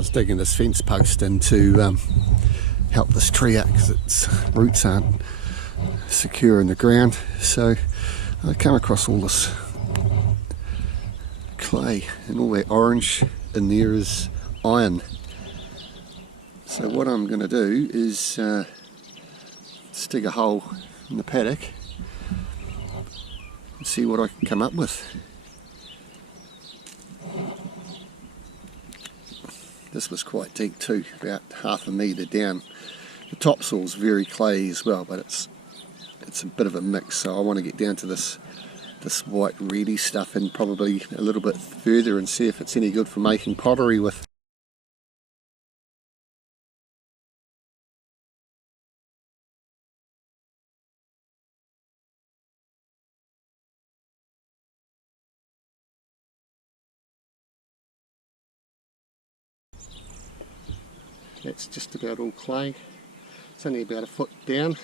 was digging this fence post in to help this tree out because its roots aren't secure in the ground. So I come across all this clay, and all that orange in there is iron. So what I'm going to do is dig a hole in the paddock and see what I can come up with. This was quite deep too, about half a metre down. The topsoil's very clayey as well, but it's a bit of a mix, so I want to get down to this white reedy stuff and probably a little bit further and see if it's any good for making pottery with. That's just about all clay. It's only about a foot down.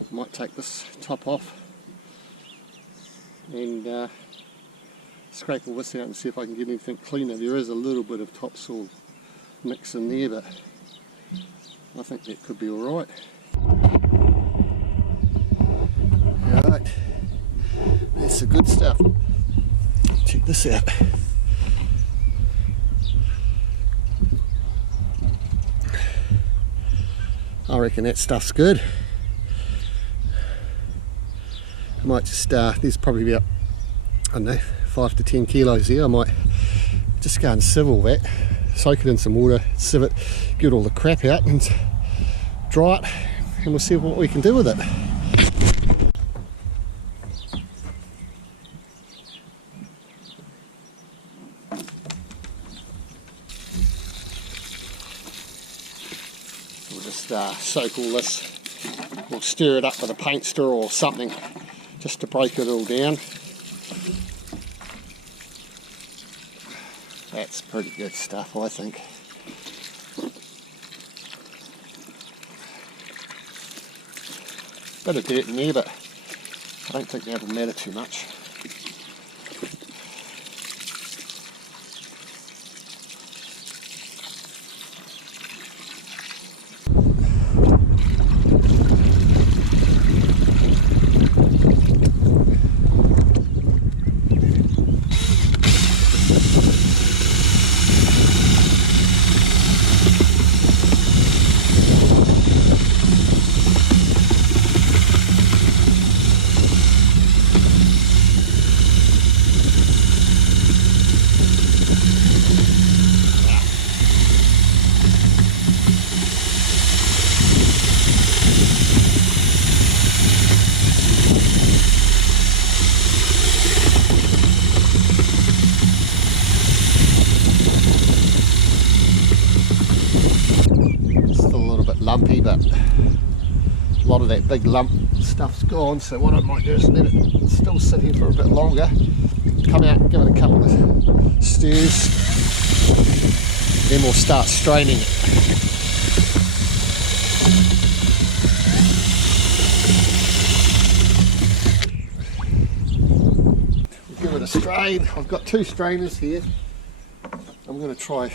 I might take this top off and scrape all this out and see if I can get anything cleaner. There is a little bit of topsoil mix in there, but I think that could be alright. Alright, that's the good stuff. Check this out. I reckon that stuff's good. I might just, there's probably about, I don't know, 5 to 10 kilos there. I might just go and sieve all that, soak it in some water, sieve it, get all the crap out and dry it, and we'll see what we can do with it. We'll just soak all this. We'll stir it up with a paint stir or something just to break it all down. That's pretty good stuff, I think. Bit of dirt in there, but I don't think that'll matter too much. Lumpy, but a lot of that big lump stuff's gone, so what I might do is let it still sit here for a bit longer, come out, give it a couple of stirs, then we'll start straining it. We'll give it a strain. I've got 2 strainers here. I'm going to try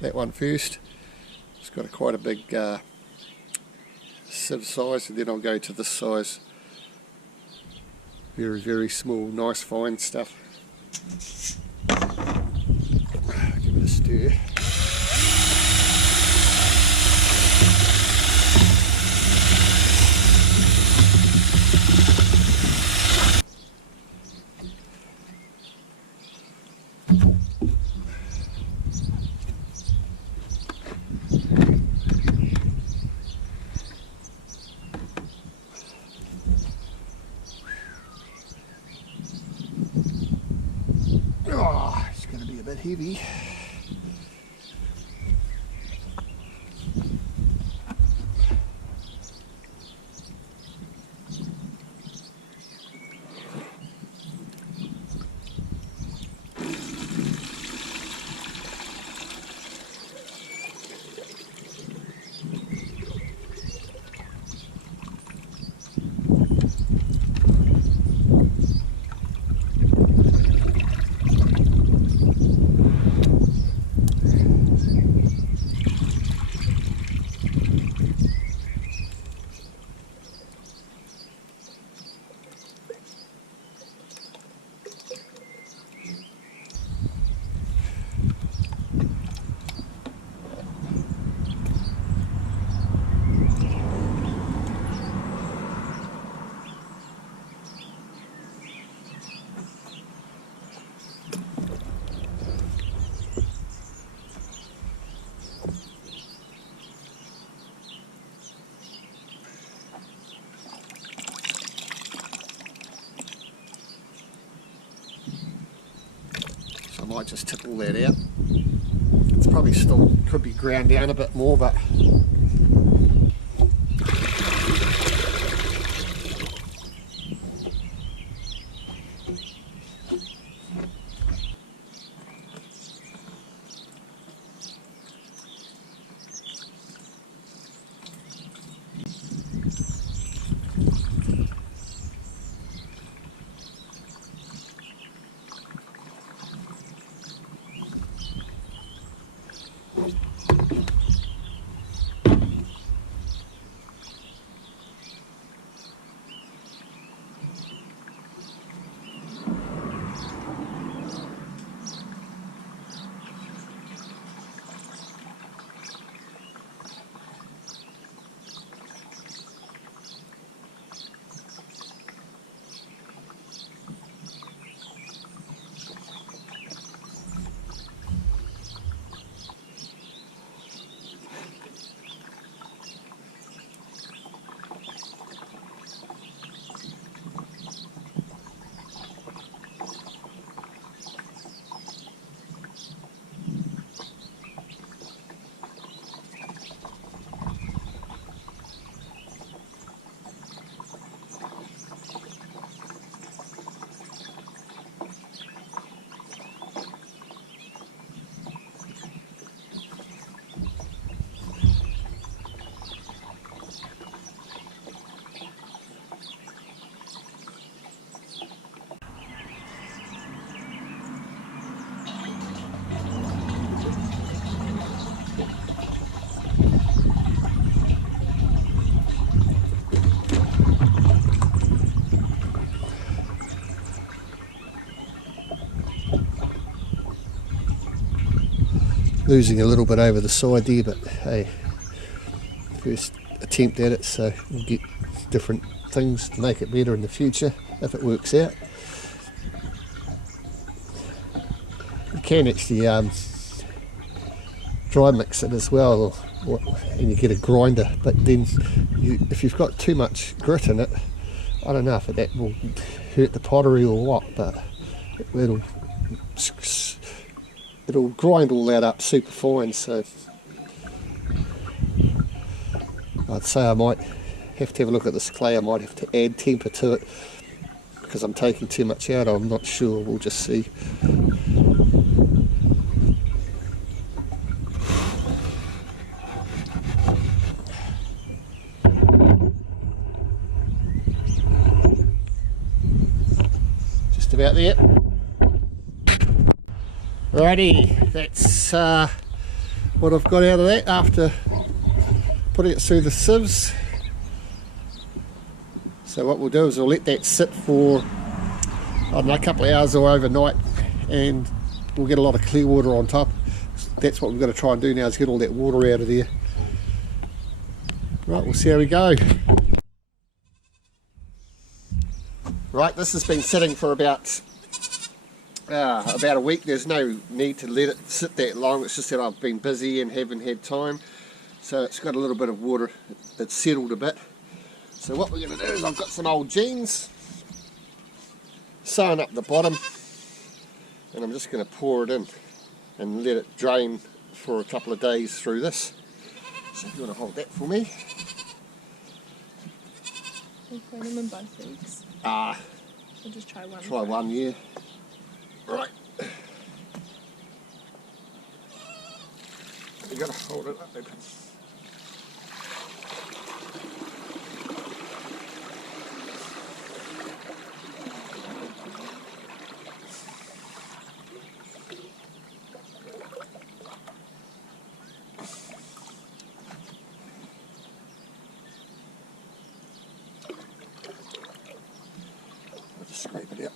that one first. It's got quite a big sieve size, and then I'll go to this size. Very, very small, nice fine stuff. Give it a stir. Oh, it's going to be a bit heavy. just tip all that out. It's probably still could be ground down a bit more, but losing a little bit over the side there, but hey, first attempt at it, so we'll get different things to make it better in the future if it works out. You can actually dry mix it as well, and you get a grinder, but then if you've got too much grit in it, I don't know if that will hurt the pottery or what, but it'll grind all that up super fine. So I'd say I might have to have a look at this clay. I might have to add temper to it because I'm taking too much out. I'm not sure, we'll just see. Just about there. Alrighty, that's what I've got out of that after putting it through the sieves. So what we'll do is we'll let that sit for, I don't know, a couple of hours or overnight, and we'll get a lot of clear water on top. That's what we've got to try and do now, is get all that water out of there. Right, we'll see how we go. Right, this has been sitting for about a week. There's no need to let it sit that long, it's just that I've been busy and haven't had time. So it's got a little bit of water, it's settled a bit. So what we're going to do is I've got some old jeans sewn up the bottom, and I'm just going to pour it in and let it drain for a couple of days through this. So if you want to hold that for me. Can you throw them in both legs? Or just try one. Try one, yeah. Right. You got to hold it up open. I'll just scrape it out.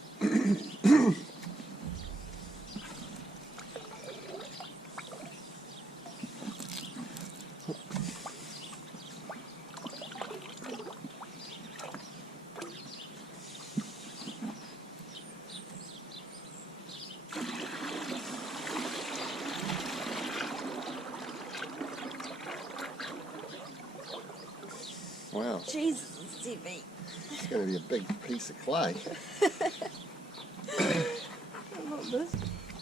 Wow. Jesus, it's heavy. It's going to be a big piece of clay. Not this.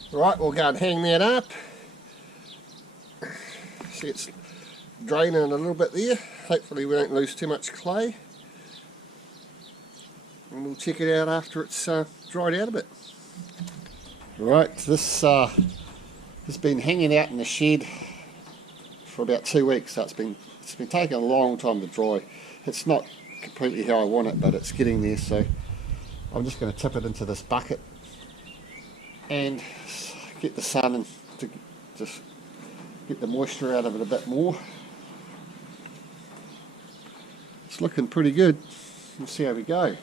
Right, we'll go and hang that up. See, it's draining a little bit there. Hopefully we don't lose too much clay. And we'll check it out after it's dried out a bit. Right, this has been hanging out in the shed for about 2 weeks, so it's been taking a long time to dry. It's not completely how I want it, but it's getting there, so I'm just going to tip it into this bucket and get the sun and to just get the moisture out of it a bit more. It's looking pretty good. We'll see how we go.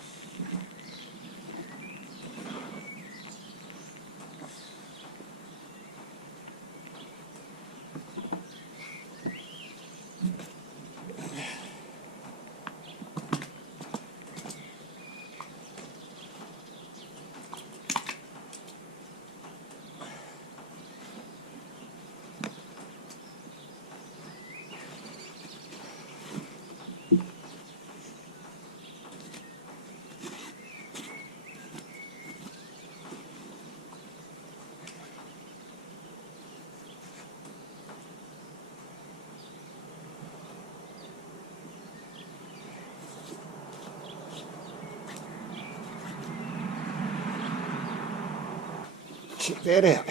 Check that out.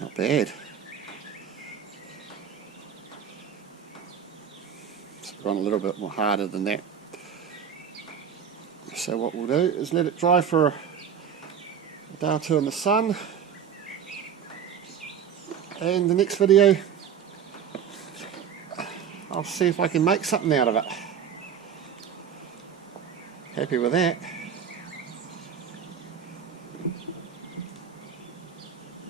Not bad. It's gone a little bit more harder than that. So what we'll do is let it dry for a day or two in the sun, and the next video I'll see if I can make something out of it. Happy with that.